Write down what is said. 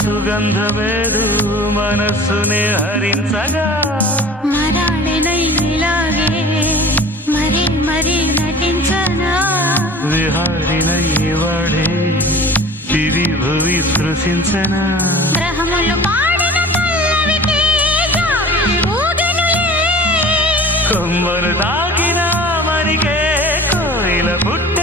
సుగంధమేదు మనస్సునే హరించగా మరాళినైలాగే మరీ మరీ నటించనా విహారినై వాడే దివి భువి స్పృశించనా గ్రహములు పాడిన పల్లవికి జాబిలి ఊగెనులే కొమ్మరు తాకిన మరికే కోయిల పుట్ట